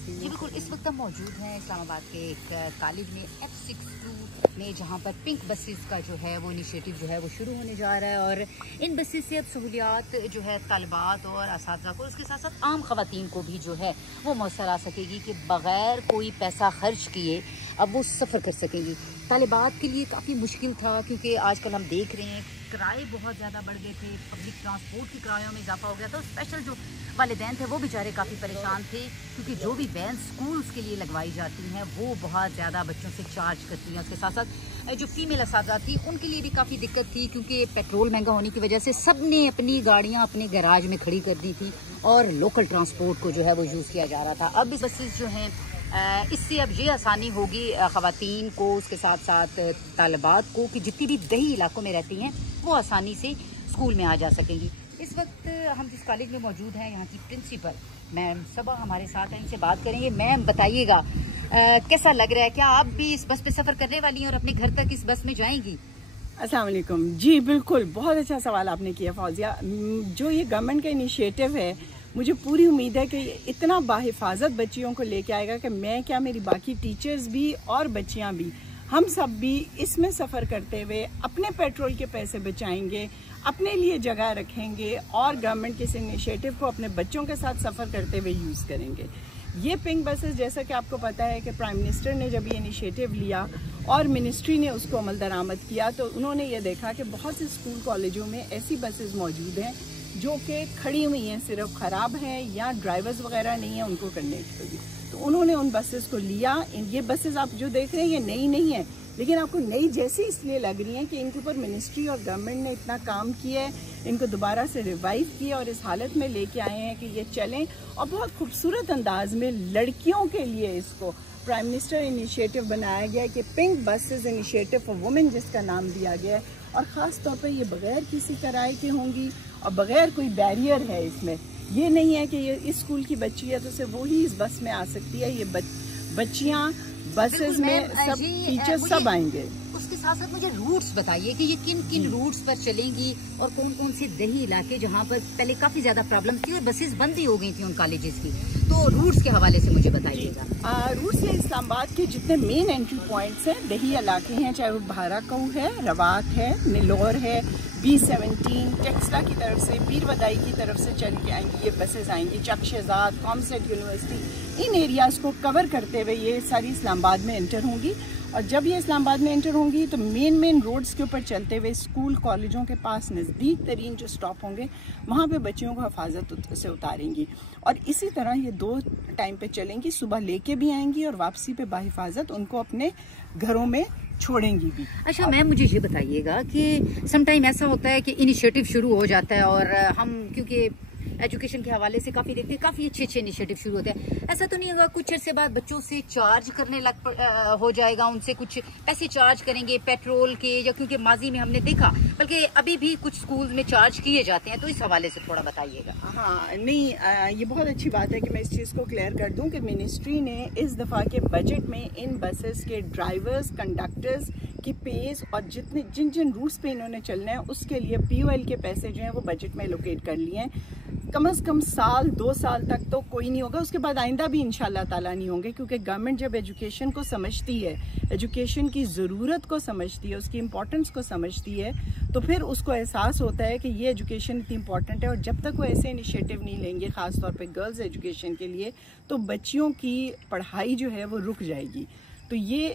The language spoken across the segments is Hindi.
जी बिल्कुल, इस वक्त हम मौजूद हैं इस्लामाबाद के एक कॉलेज में F62 में, जहाँ पर पिंक बसेस का जो है वो इनिशिएटिव जो है वो शुरू होने जा रहा है। और इन बसेस से अब सहूलियात जो है तालिबात और असातिज़ा को, उसके साथ साथ आम ख़वातीन को भी जो है वो मौसर आ सकेगी कि बग़ैर कोई पैसा खर्च किए अब वो सफ़र कर सकेंगी। तालिबात के लिए काफ़ी मुश्किल था, क्योंकि आजकल हम देख रहे हैं किराए बहुत ज़्यादा बढ़ गए थे, पब्लिक ट्रांसपोर्ट की किरायों में इजाफा हो गया था। स्पेशल जो वालिदैन थे वो बेचारे काफ़ी परेशान थे, क्योंकि जो भी वैन स्कूल्स के लिए लगवाई जाती हैं वो बहुत ज़्यादा बच्चों से चार्ज करती हैं। उसके साथ साथ जो फीमेल असातिज़ा थी उनके लिए भी काफ़ी दिक्कत थी, क्योंकि पेट्रोल महंगा होने की वजह से सब ने अपनी गाड़ियाँ अपने गैराज में खड़ी कर दी थी और लोकल ट्रांसपोर्ट को जो है वो यूज़ किया जा रहा था। अब इस बसेस जो हैं इससे अब ये आसानी होगी ख़वातीन को, उसके साथ साथ तालिबात को, कि जितनी भी दही इलाकों में रहती हैं वो आसानी से स्कूल में आ जा सकेंगी। इस वक्त हम जिस कॉलेज में मौजूद हैं, यहाँ की प्रिंसिपल मैम सबा हमारे साथ हैं, इनसे बात करेंगे। मैम बताइएगा कैसा लग रहा है, क्या आप भी इस बस पे सफ़र करने वाली हैं और अपने घर तक इस बस में जाएंगी? अस्सलाम वालेकुम। जी बिल्कुल, बहुत अच्छा सवाल आपने किया फौजिया। जो ये गवर्नमेंट का इनिशिएटिव है, मुझे पूरी उम्मीद है कि इतना बाहिफाजत बच्चियों को लेके आएगा कि मैं क्या, मेरी बाकी टीचर्स भी और बच्चियां भी, हम सब भी इसमें सफ़र करते हुए अपने पेट्रोल के पैसे बचाएंगे, अपने लिए जगह रखेंगे और गवर्नमेंट के इस इनिशिएटिव को अपने बच्चों के साथ सफ़र करते हुए यूज़ करेंगे। ये पिंक बसेस, जैसा कि आपको पता है कि प्राइम मिनिस्टर ने जब ये इनिशिएटिव लिया और मिनिस्ट्री ने उसको अमल दरामद किया, तो उन्होंने ये देखा कि बहुत से स्कूल कॉलेजों में ऐसी बसेस मौजूद हैं जो कि खड़ी हुई हैं, सिर्फ ख़राब हैं या ड्राइवर्स वगैरह नहीं है उनको करने के लिए। तो उन्होंने उन बसेस को लिया। ये बसेस आप जो देख रहे हैं ये नई नहीं है, लेकिन आपको नई जैसी इसलिए लग रही हैं कि इनके ऊपर मिनिस्ट्री और गवर्नमेंट ने इतना काम किया है, इनको दोबारा से रिवाइव किया और इस हालत में लेके आए हैं कि ये चलें। और बहुत खूबसूरत अंदाज में लड़कियों के लिए इसको प्राइम मिनिस्टर इनिशिएटिव बनाया गया है कि pink buses initiative for women जिसका नाम दिया गया है। और ख़ास तौर पर ये बग़ैर किसी किराए की होंगी और बग़ैर कोई बैरियर है इसमें। ये नहीं है कि ये इस स्कूल की बच्ची है तो सिर्फ वही इस बस में आ सकती है। ये बच्चियाँ बसेस में सब टीचर्स सब आएंगे। उसके साथ साथ मुझे रूट्स बताइए कि ये किन किन रूट्स पर चलेंगी और कौन कौन से दही इलाके जहाँ पर पहले काफ़ी ज़्यादा प्रॉब्लम थी और बसेस बंद भी हो गई थी उन कॉलेजेस की, तो रूट्स के हवाले से मुझे बताइएगा। रूट्स ये इस्लामाबाद के जितने मेन एंट्री पॉइंट्स हैं, दही इलाके हैं, चाहे वो भाराकऊ है, रवात है, निलोर है, B17 टेक्सला की तरफ से, पीर वदाई की तरफ से चल के आएंगी ये बसेस आएंगी। चक शहजाद, कॉमसेट यूनिवर्सिटी, इन एरियाज़ को कवर करते हुए ये सारी इस्लामाबाद में एंटर होंगी। और जब ये इस्लामाबाद में एंटर होंगी तो मेन रोड्स के ऊपर चलते हुए स्कूल कॉलेजों के पास नज़दीक तरीन जो स्टॉप होंगे वहाँ पे बच्चियों को हिफाजत से उतारेंगी। और इसी तरह ये 2 टाइम पे चलेंगी, सुबह लेके भी आएंगी और वापसी पे बाहिफाजत उनको अपने घरों में छोड़ेंगी भी। अच्छा मैम, मुझे ये बताइएगा कि समटाइम ऐसा होता है कि इनिशिएटिव शुरू हो जाता है और हम क्योंकि एजुकेशन के हवाले से काफ़ी देखते हैं, काफ़ी अच्छे इनिशिएटिव शुरू होते हैं, ऐसा तो नहीं होगा कुछ अर्से बाद बच्चों से चार्ज करने हो जाएगा, उनसे कुछ पैसे चार्ज करेंगे पेट्रोल के, या क्योंकि माजी में हमने देखा बल्कि अभी भी कुछ स्कूल्स में चार्ज किए जाते हैं, तो इस हवाले से थोड़ा बताइएगा। हाँ नहीं, ये बहुत अच्छी बात है कि मैं इस चीज़ को क्लियर कर दूं कि मिनिस्ट्री ने इस दफ़ा के बजट में इन बसेस के ड्राइवर्स, कंडक्टर्स की पेज और जिन रूट्स पे इन्होंने चलना है उसके लिए POL के पैसे जो हैं वो बजट में एलोकेट कर लिए हैं। कम से कम 1-2 साल तक तो कोई नहीं होगा, उसके बाद आइंदा भी इंशाल्लाह ताला नहीं होंगे, क्योंकि गवर्नमेंट जब एजुकेशन को समझती है, एजुकेशन की ज़रूरत को समझती है, उसकी इम्पोर्टेंस को समझती है, तो फिर उसको एहसास होता है कि ये एजुकेशन इतनी इंपॉर्टेंट है। और जब तक वो ऐसे इनिशिएटिव नहीं लेंगे, ख़ास तौर पे गर्ल्स एजुकेशन के लिए, तो बच्चियों की पढ़ाई जो है वो रुक जाएगी। तो ये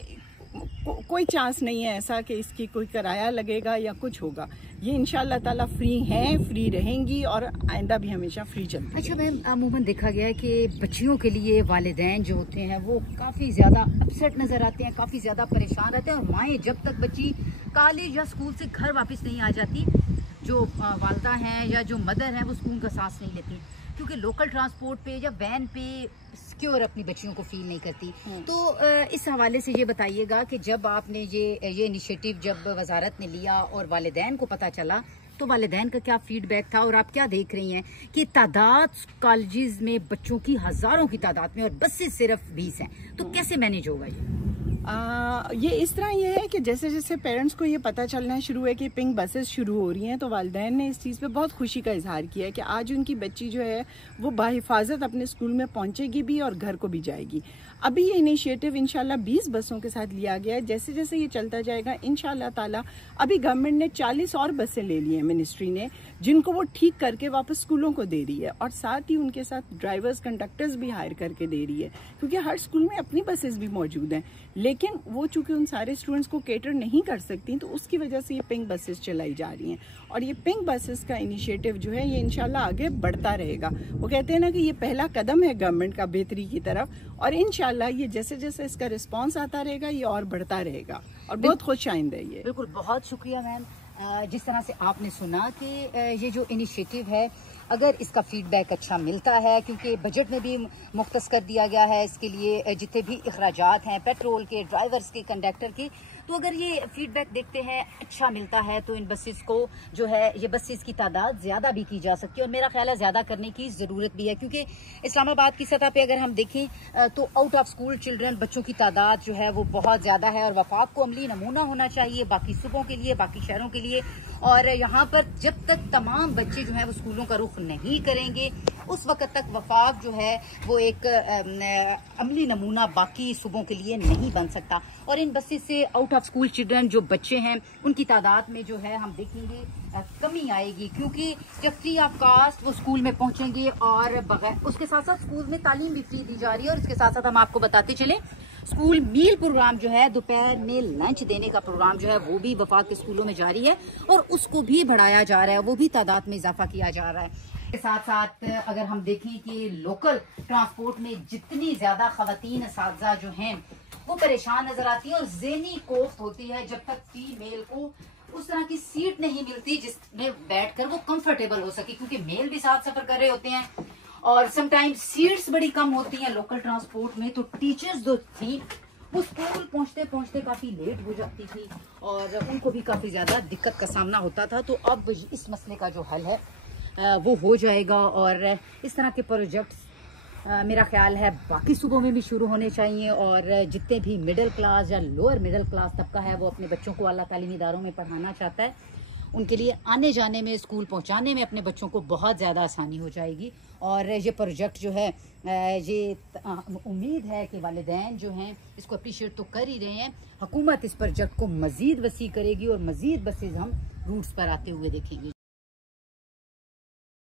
कोई चांस नहीं है ऐसा कि इसकी कोई किराया लगेगा या कुछ होगा। ये इंशाल्लाह ताला फ्री हैं, फ्री रहेंगी और आइंदा भी हमेशा फ्री चलती है। अच्छा मैम, अमूमन देखा गया है कि बच्चियों के लिए वालिदैन जो होते हैं वो काफ़ी ज़्यादा अपसेट नज़र आते हैं, काफ़ी ज़्यादा परेशान रहते हैं, और माएँ जब तक बच्ची कॉलेज या स्कूल से घर वापस नहीं आ जाती, जो वालदा हैं या जो मदर हैं वो सुकून का सांस नहीं लेती, क्योंकि लोकल ट्रांसपोर्ट पे या वैन पे सिक्योर अपनी बच्चियों को फील नहीं करती। तो इस हवाले से ये बताइएगा कि जब आपने ये इनिशिएटिव जब वजारत ने लिया और वालिदैन को पता चला, तो वालिदैन का क्या फीडबैक था, और आप क्या देख रही हैं कि तादाद कॉलेजेस में बच्चों की हज़ारों की तादाद में और बसेस सिर्फ 20 हैं, तो कैसे मैनेज होगा ये? ये इस तरह ये है कि जैसे जैसे पेरेंट्स को ये पता चलना शुरू है कि पिंक बसेस शुरू हो रही हैं, तो वालिदैन ने इस चीज़ पे बहुत खुशी का इजहार किया है कि आज उनकी बच्ची जो है वो बाहिफाजत अपने स्कूल में पहुंचेगी भी और घर को भी जाएगी। अभी ये इनिशिएटिव इंशाल्लाह 20 बसों के साथ लिया गया है। जैसे जैसे ये चलता जाएगा इंशाल्लाह ताला, अभी गवर्नमेंट ने 40 और बसें ले ली हैं मिनिस्ट्री ने, जिनको वो ठीक करके वापस स्कूलों को दे रही है, और साथ ही उनके साथ ड्राइवर्स कंडक्टर्स भी हायर करके दे रही है, क्योंकि हर स्कूल में अपनी बसेस भी मौजूद हैं, लेकिन वो चूंकि उन सारे स्टूडेंट्स को केटर नहीं कर सकती, तो उसकी वजह से ये पिंक बसेस चलाई जा रही हैं। और ये पिंक बसेस का इनिशिएटिव जो है ये इंशाल्लाह आगे बढ़ता रहेगा। वो कहते हैं ना कि ये पहला कदम है गवर्नमेंट का बेहतरी की तरफ, और इंशाल्लाह ये जैसे जैसे इसका रिस्पांस आता रहेगा ये और बढ़ता रहेगा, और बहुत खुश आइंदा है ये। बिल्कुल, बहुत शुक्रिया मैम। जिस तरह से आपने सुना कि ये जो इनिशिएटिव है, अगर इसका फीडबैक अच्छा मिलता है, क्योंकि बजट में भी मुख्तस कर दिया गया है इसके लिए जितने भी अखराजात हैं पेट्रोल के, ड्राइवर्स के, कंडक्टर के, तो अगर ये फीडबैक देखते हैं अच्छा मिलता है तो इन बसेस को जो है ये बसेस की तादाद ज़्यादा भी की जा सकती है, और मेरा ख्याल है ज़्यादा करने की ज़रूरत भी है, क्योंकि इस्लामाबाद की सतह पे अगर हम देखें तो आउट ऑफ स्कूल चिल्ड्रन बच्चों की तादाद जो है वो बहुत ज़्यादा है, और वफाक को अमली नमूना होना चाहिए बाकी सूबों के लिए, बाकी शहरों के लिए। और यहाँ पर जब तक तमाम बच्चे जो है वो स्कूलों का रुख नहीं करेंगे, उस वक्त तक वफाक जो है वो एक अमली नमूना बाकी सूबों के लिए नहीं बन सकता। और इन बसेस से आउट ऑफ स्कूल चिल्ड्रन जो बच्चे हैं उनकी तादाद में जो है हम देखेंगे कमी आएगी, क्योंकि जब फ्री ऑफ कास्ट वो स्कूल में पहुंचेंगे, और बगैर उसके साथ साथ स्कूल में तालीम भी फ्री दी जा रही है। और इसके साथ साथ हम आपको बताते चलें, स्कूल मील प्रोग्राम जो है, दोपहर में लंच देने का प्रोग्राम जो है वो भी वफाक के स्कूलों में जारी है, और उसको भी बढ़ाया जा रहा है, वो भी तादाद में इजाफा किया जा रहा है। के साथ साथ अगर हम देखें कि लोकल ट्रांसपोर्ट में जितनी ज्यादा खवातीन असातिज़ा जो हैं वो परेशान नजर आती है, और ज़हनी कोफ्त होती है जब तक फीमेल को उस तरह की सीट नहीं मिलती जिसमें बैठकर वो कंफर्टेबल हो सके, क्योंकि मेल भी साथ सफर कर रहे होते हैं, और समटाइम्स सीट्स बड़ी कम होती हैं लोकल ट्रांसपोर्ट में। तो टीचर्स जो थी वो स्कूल पहुंचते पहुंचते काफी लेट हो जाती थी, और उनको भी काफी ज्यादा दिक्कत का सामना होता था। तो अब इस मसले का जो हल है वो हो जाएगा, और इस तरह के प्रोजेक्ट्स मेरा ख्याल है बाकी सूबों में भी शुरू होने चाहिए, और जितने भी मिडिल क्लास या लोअर मिडिल क्लास तबका है वो अपने बच्चों को आला तालीमी इदारों में पढ़ाना चाहता है, उनके लिए आने जाने में, स्कूल पहुंचाने में अपने बच्चों को बहुत ज़्यादा आसानी हो जाएगी। और ये प्रोजेक्ट जो है ये उम्मीद है कि वालिदैन जो हैं इसको अप्रिशिएट तो कर ही रहे हैं, हुकूमत इस प्रोजेक्ट को मज़ीद वसी करेगी और मज़ीद बसेज हम रूट्स पर आते हुए देखेंगे।